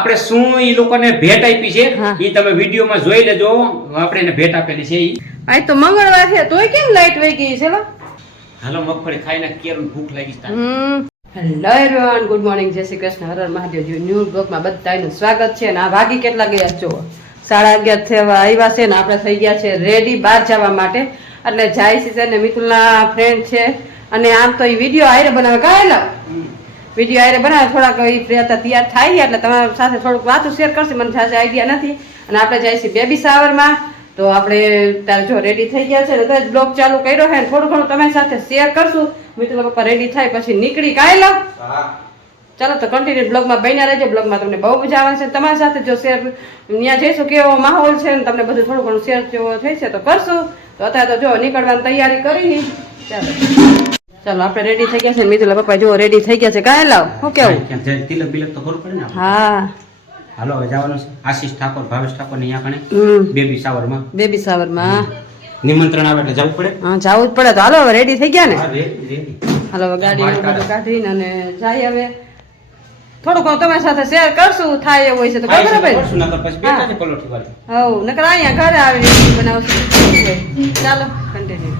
આપણે શું ઈ લોકોને ભેટ આપી છે ઈ તમે વિડિયોમાં જોઈ લેજો. આપણે એને ભેટ આપેલી છે ઈ. આજ તો મંગળવાર છે તોય કેમ લાઈટ વહી ગઈ છે? હાલો મગફળી ખાઈને કેરું ભૂખ લાગી છે. હેલો એવરીવન, ગુડ મોર્નિંગ, જય શ્રી કૃષ્ણ, હર હર મહાદેવ. ન્યૂ બ્લોગમાં બધાનું સ્વાગત છે. અને આ વાગી કેટલા ગયા જો 11:30 થવા આવ્યા છે ને આપણે થઈ ગયા છે રેડી બહાર જવા માટે. એટલે જાય છે ને મિતુલના ફ્રેન્ડ છે અને આમ તો એ વિડીયો આયરે બનાવે કાયલા વિડીયો આયરે બનાવે થોડાક એ તૈયાર થાય એટલે તમારા સાથે થોડુંક વાતું શેર કરશે. મને જાજે આઈડિયા નથી. અને આપણે જાય છે બેબી શાવરમાં. તો આપણે ત્યારે જો રેડી થઈ ગયા છે ને બ્લોગ ચાલુ કર્યો છે ને થોડું ઘણું તમારી સાથે શેર કરશું. મિતુલ પપ્પા રેડી થાય પછી નીકળી કાયલા. ચાલો તો કન્ટિન્યુ બ્લોગમાં બન્યા રહેજો. બ્લોગમાં તમને બહુ મજા આવે છે. તમારી સાથે જો શેર ત્યાં જઈશું કેવો માહોલ છે ને તમને બધું થોડું ઘણું શેર જેવો થઈ છે તો કરશું. તો અત્યારે તો જો નીકળવાની તૈયારી કરી. ચાલો ચાલો આપણે રેડી થઈ ગયા છે ને મિતુલ પપ્પા જો રેડી થઈ ગયા છે. કાંઈ લાવ શું કેવું? તિલક બિલક તો ખબર પડે ને. હા હાલો હવે જવાનું છે આશીષ ઠાકોર ભાવેશ ઠાકોર ને અહીંયા કણે બેબી શાવરમાં. બેબી શાવરમાં નિમંત્રણ આવે એટલે જવું પડે. હા જવું જ પડે. તો હાલો હવે રેડી થઈ ગયા ને. હા રેડી. હાલો હવે ગાડી બધું કાઢીને અને જાય હવે થોડુંક હું તમારી સાથે શેર કરશું. થાય એવું હોય છે તો ખબર ભાઈ કરશું નકર પછી બેટા ને પલોઠી વાળી. હવ નકર અહીંયા ઘરે આવીને બનાવશું. ચાલો કન્ટિન્યુ.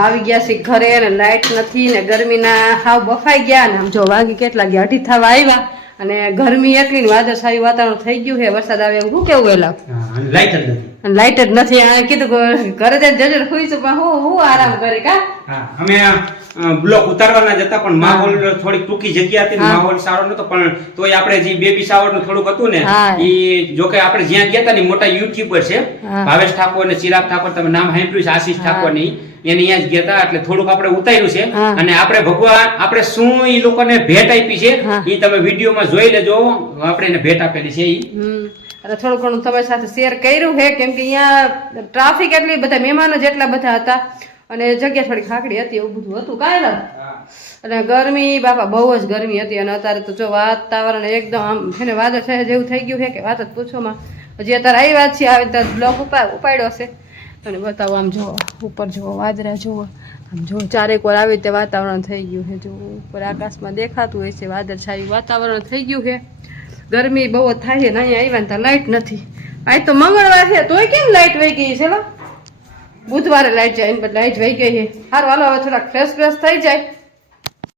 આવી ગયા છે ઘરે ને લાઈટ નથી ને ગરમીના હાવ બફાઈ ગયા ને આમ જો વાગી કેટલા ગયા 2:30 થવા આવ્યા અને ગરમી એટલી ને વાદળછાયું વાતાવરણ થઈ ગયું છે. વરસાદ આવે એવું શું કેવું વેલા લાઈટ જ નથી. આ કીધું ઘરે જઈને જજર ખુઈશું પણ હું આરામ કરે કા. અમે બ્લોક ઉતારવાના જ હતા પણ માહોલ થોડી ટૂંકી જગ્યા હતી, માહોલ સારો નતો. પણ તોય આપણે જે બેબી શાવર નું થોડુંક હતું ને ઈ જો કે આપણે જ્યાં ગયા હતા ને મોટા યુટ્યુબર છે ભાવેશ ઠાકોર ને ચિરાગ ઠાકોર, તમે નામ સાંભળ્યું છે, આશીષ ઠાકોર ની, એની અહીંયા જ ગયા હતા. એટલે થોડુંક આપણે ઉતાર્યું છે અને આપણે ભગવાન આપણે શું ઈ લોકોને ભેટ આપી છે ઈ તમે વિડીયોમાં જોઈ લેજો. આપણે એને ભેટ આપેલી છે ઈ. અને થોડું ઘણું તમારી સાથે શેર કર્યું છે કેમ કે અહીંયા ટ્રાફિક એટલી બધા મહેમાનો જેટલા બધા હતા અને જગ્યા થોડી ખાકડી હતી એવું બધું હતું કાંઈ. અને ગરમી બાપા બહુ જ ગરમી હતી. અને અત્યારે તો જો વાતાવરણ એકદમ આમ છે ને વાદળ છે જેવું થઈ ગયું છે કે વાત જ પૂછોમાં. હજી અત્યારે આવી વાત છે આવે ત્યારે બ્લોક ઉપાડ્યો છે અને બતાવો આમ જુઓ ઉપર જુઓ વાદળા જુઓ આમ જુઓ ચારેક વાર આવી રીતે વાતાવરણ થઈ ગયું છે. જો ઉપર આકાશમાં દેખાતું હોય છે વાદળછાયું વાતાવરણ થઈ ગયું છે. ગરમી બહુ જ થાય છે ને અહીંયા આવ્યા ને ત્યાં લાઈટ નથી. આજ તો મંગળવાર છે તોય કેમ લાઈટ વહી ગઈ છે? બુધવારે લાઈટ જાય એની બદલે લાઈટ વહી ગઈ છે. સારું હાલો હવે થોડાક ફ્રેશ થઈ જાય.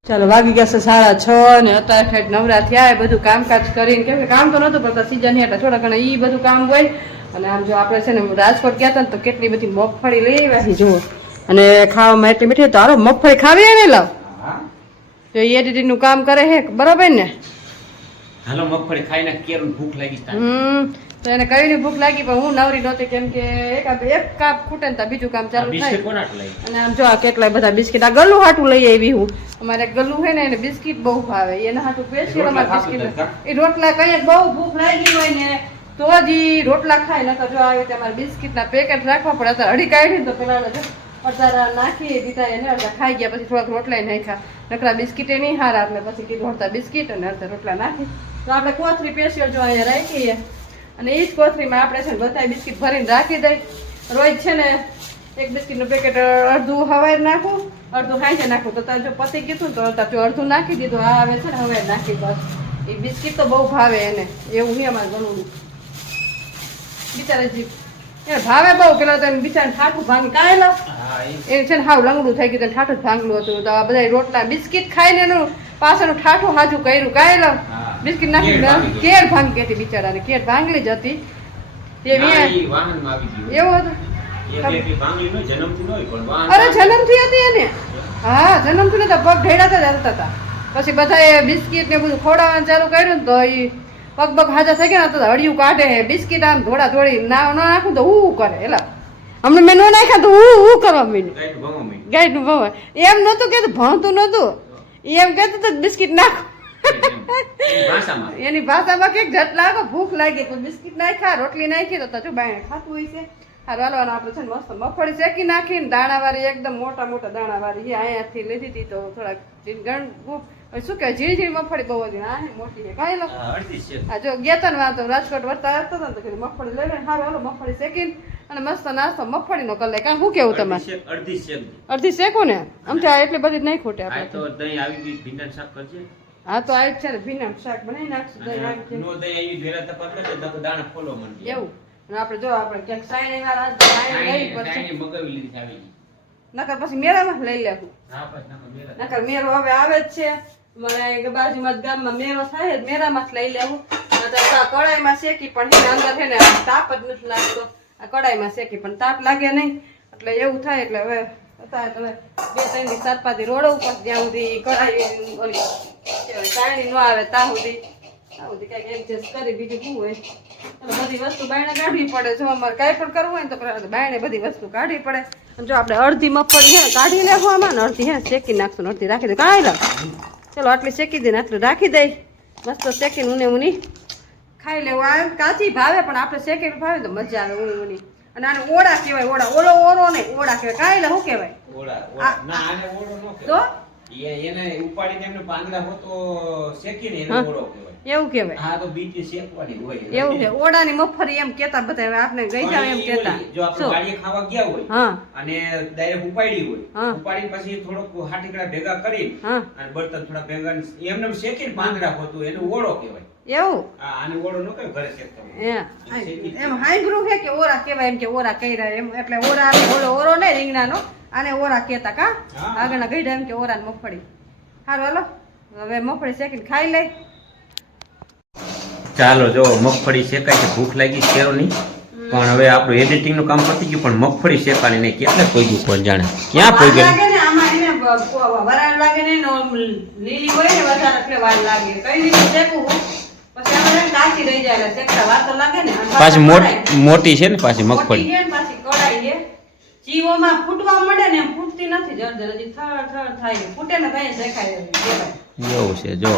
ચાલો વાગી ગયા છે 6:30 ને અત્યારે ઠેઠ નવરા થયા બધું કામકાજ કરીને. કેમ કે કામ તો નતું પડતા સીઝન એટલે થોડા ઘણા ઈ બધું કામ હોય. અને આમ જો આપણે છે ને રાજકોટ ગયા હતા ને તો કેટલી બધી મગફળી લઈ આવ્યા છે જુઓ. અને ખાવામાં એટલી મીઠી તો હાલો મગફળી ખાવી ને લાવ તો એડિટિંગ નું કામ કરે છે બરાબર ને. હાલો મગફળી ખાઈને કેરું ભૂખ લાગી છે. તો એને કઈ ભૂખ લાગી પણ હું નવરી નહોતી કેમ કે એક કાપ ખૂટે ને બીજું કામ ચાલુ થાય. અને આમ જો આ કેટલા બધા બિસ્કિટ આ ગલ્લું હાટું લઈ આવી હું. અમારે ગલ્લું છે ને એને બિસ્કિટ બહુ ભાવે એના હાટું સ્પેશિયલ અમારે બિસ્કિટ એ રોટલા કઈ બહુ ભૂખ લાગી હોય ને તો જ રોટલા ખાય. નકર જો આવી રીતે અમારે બિસ્કિટ ના પેકેટ રાખવા પડે. અત્યારે અઢી કાઢી તો પેલા અડધા નાખી દીધા એને અડધા ખાઈ ગયા પછી થોડાક રોટલા નાખ્યા. નકરા બિસ્કિટે નહીં હારા એટલે પછી કીધું અડધા બિસ્કિટ અને અડધા રોટલા નાખી. તો આપણે કોથરી સ્પેશિયલ જો અહીંયા રાખીએ અને એ જ કોથરીમાં આપણે છે ને બધા બિસ્કિટ ભરીને રાખી દઈ રોજ છે ને એક બિસ્કિટનું પેકેટ અડધું હવાઈ નાખું, અડધું હાંજે નાખું. તો તારે જો પતી ગયું તો તારે અડધું નાખી દીધું. આ હવે છે ને હવાઈ નાખી બસ. એ બિસ્કિટ તો બહુ ભાવે એને, એવું છે અમારે ગણું બિચારા જી એને ભાવે બહુ. પેલા તો બિચારા ઠાઠું ભાંગી કાઢેલો એ છે ને હાવ લંગડું થઈ ગયું, ઠાઠું જ ભાંગલું હતું. તો આ બધા રોટલા બિસ્કિટ ખાઈને એનું પાછળનું ઠાઠું હાજું કર્યું કાઢેલો બિસ્કિટ નાખી કેળ ભાંગી ગઈ હતી બિચારાને, કેળ ભાંગલી જ હતી. એવું હતું. અરે જન્મથી હતી એને. હા જન્મથી નતા, પગ ઢેડાતા જતા હતા. પછી બધા બિસ્કિટ ને બધું ખવડાવવાનું ચાલુ કર્યું ને તો એ પગ હાજર થઈ ગયા તો હળિયું કાઢે, બિસ્કિટ આમ ધોળા ધોળી ના નાખું તો હું કરે. એલા અમને મેં ન નાખ્યા તો હું કરવા માંડ્યું. ગાઈડ નું ભણવા એમ નતું કેતું, ભણતું નતું, એમ કહેતું તો બિસ્કિટ નાખો. એની ભાષામાં કે જટ લાગો, ભૂખ લાગી તો બિસ્કિટ નાખ્યા, રોટલી નાખી તો જો બાય ખાતું હોય છે. હાલવાનું આપણે છે ને મસ્ત મગફળી શેકી નાખીને દાણાવાળી એકદમ મોટા મોટા દાણાવાળી અહીંયાથી લીધી હતી. તો થોડાક શું કહેવાય ઝીણી ઝીણી મગફળી બહુ હતી. હા મોટી છે કાંઈ લો. હા જો ગયા હતા ને તો રાજકોટ વર્તા આવતા હતા ને તો કીધું મગફળી લઈ લે. સારું હાલો મગફળી શેકીને અને મસ્ત નાસ્તો મગફળીનો કરી લે. કાંઈ શું કેવું તમારે? અડધી શેકો ને આમ ત્યાં એટલી બધી નહીં ખોટે આપણે. હા તો આ છે ને ભીંડા શાક બનાવી નાખશું. એવું આપણે જો આપણે ક્યાંક સાઈન નકર પછી મેળામાં લઈ લેવું. નકર મેળો હવે આવે જ છે મને બાજુમાં ગામમાં મેળો થાય જ, મેળામાં જ લઈ લેવું. કડાઈમાં શેકી પણ એને અંદર છે ને તાપ જ નથી લાગતો. આ કડાઈમાં શેકી પણ તાપ લાગે નહીં એટલે એવું થાય. એટલે હવે અત્યારે તમે 2-3 દી 7-5 દી રોડો ઉપર જ્યાં સુધી કડાઈ ઓલી ચાયણી ન આવે ત્યાં સુધી કઈક એડજસ્ટ કરી. બીજું શું હોય બધી વસ્તુ બાયણે કાઢવી પડે. જો અમારે કાંઈ પણ કરવું હોય ને તો બાયણે બધી વસ્તુ કાઢવી પડે. જો આપણે અડધી મગફળી છે ને કાઢી લેવું આમાં ને અડધી છે ને શેકી નાખશું, અડધી રાખી દે. કાંઈ લો ચલો આટલી શેકી દઈને આટલું રાખી દઈ. મસ્ત શેકીને ઊની ખાઈ લેવું. આ કાચી ભાવે પણ આપણે શેકેલું ભાવે તો મજા આવે ઊની. અને આને ઓળા કહેવાય. ઓળા ઓલો ઓરો નહીં ઓળા કહેવાય. કાંઈ લો શું કહેવાય તો એને ઉપાડીને એમને પાંદડા હોતો શેકીને એને ઓળો કહેવાય. એવું કહેવાય. હા તો બીટી શેકવાની હોય એવું છે. ઓડાની મગફળી એમ કેતા બધા આપણે ગઈ જાવ એમ કેતા. જો આપણે ગાડીએ ખાવા ગયા હોય હા અને ડાયરેક્ટ ઉપાડી હોય, ઉપાડી પછી થોડોક હાટીકડા ભેગા કરી અને બર્તન થોડા ભેગા એમને શેકીને પાંદડા હોતું એને ઓળો કહેવાય. એવું હા આને ઓળો ન કહેવાય ઘરે શેકતા એમ હાઈબ્રુ છે કે ઓરા કહેવાય એમ કે ઓરા કર્યા એમ. એટલે ઓરા ઓલો ઓરો નહીં રીંગણાનો આને ઓરા કહેતા. કા આગળના ગઈડા એમ કે ઓરાની મગફળી. સારું હાલો હવે મગફળી શેકીને ખાઈ લઈ. ચાલો જો મગફળી શેકાય છે, ભૂખ લાગી શેરો નહીં પણ હવે આપણું એડિટિંગ નું કામ પતી ગયું પણ મગફળી શેકાની નહીં કેટલે કોઈ ગયું કોણ જાણે ક્યાં કોઈ ગયું. વરાળ લાગે ને લીલી હોય ને વધારે એટલે વાર લાગે. કઈ રીતે શેકવું પછી આપણે કાચી રહી જાય શેકતા વાર તો લાગે ને. પાછી મોટી છે ને પાછી મગફળી પાછી કડાઈ છે જીવોમાં ફૂટવા મળે ને એમ ફૂટતી નથી. જલ્દી હજી થર થાય ફૂટે ને કઈ શેકાય એવું છે. જો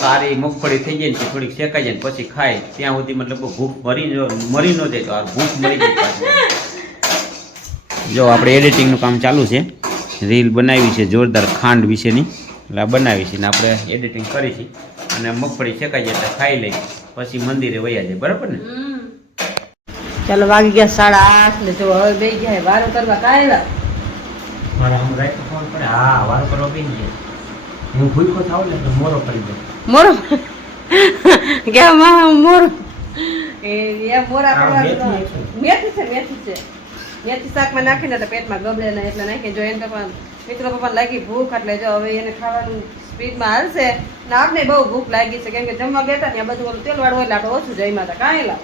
સારી મગફળી થઈ જાય ને થોડીક શેકાઈ જાય પછી ખાય ત્યાં સુધી મતલબ ભૂખ મરી ન જાય તો આ ભૂખ મરી જાય પાછી. જો આપણે એડિટિંગનું કામ ચાલુ છે, રીલ બનાવી છે જોરદાર ખાંડ વિશેની એટલે બનાવી છે ને આપણે એડિટિંગ કરી છે અને મગફળી શેકાઈ જાય એટલે ખાઈ લઈ પછી મંદિરે વયા જાય. બરાબર ને? ચાલો વાગી ગયા 8:30 ને જો હવે બે ગયા વારો કરવા કાયલા. મારા હમ રાઈટ ફોન પડે. હા વારો કરવા બેસી જાય. હું ભૂખો થાવ ને તો મોરો કરી દઉં. મોરો કે માં મોરો એ મોરા કરવા મેથી છે મેથી શાકમાં નાખીને તો પેટમાં ગબડે ને એટલે નાખી. જો એને પણ મિત્રો પપ્પા લાગી ભૂખ એટલે જો હવે એને ખાવાનું સ્પીડમાં હાલશે ને આપણે બહુ ભૂખ લાગી છે કેમ કે જમવા ગયા હતા ને બધું ઓલું તેલ વાળું એટલે આપણે ઓછું જમ્યા હતા. કાંઈ લા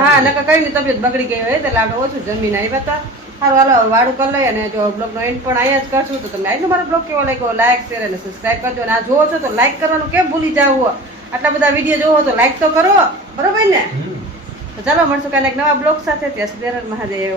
હા નકર કઈ ની તબિયત બગડી ગઈ હોય એટલે આપણે ઓછું જમીને આવ્યા હતા. સારું હાલો વાળું કરી લઈએ અને જો બ્લોગનો એન્ડ પણ અહીંયા જ કરશું. તો તમને આજનો મારો બ્લોગ કેવો લાગ્યો લાઈક શેર અને સબસ્ક્રાઈબ કરજો. અને આ જોવો છો તો લાઈક કરવાનું કેમ ભૂલી જાવ? આટલા બધા વિડીયો જોવો તો લાઈક તો કરો. બરોબર ને? તો ચાલો મળશું કાલે એક નવા બ્લોગ સાથે. ત્યાં સુધી મહાદેવ.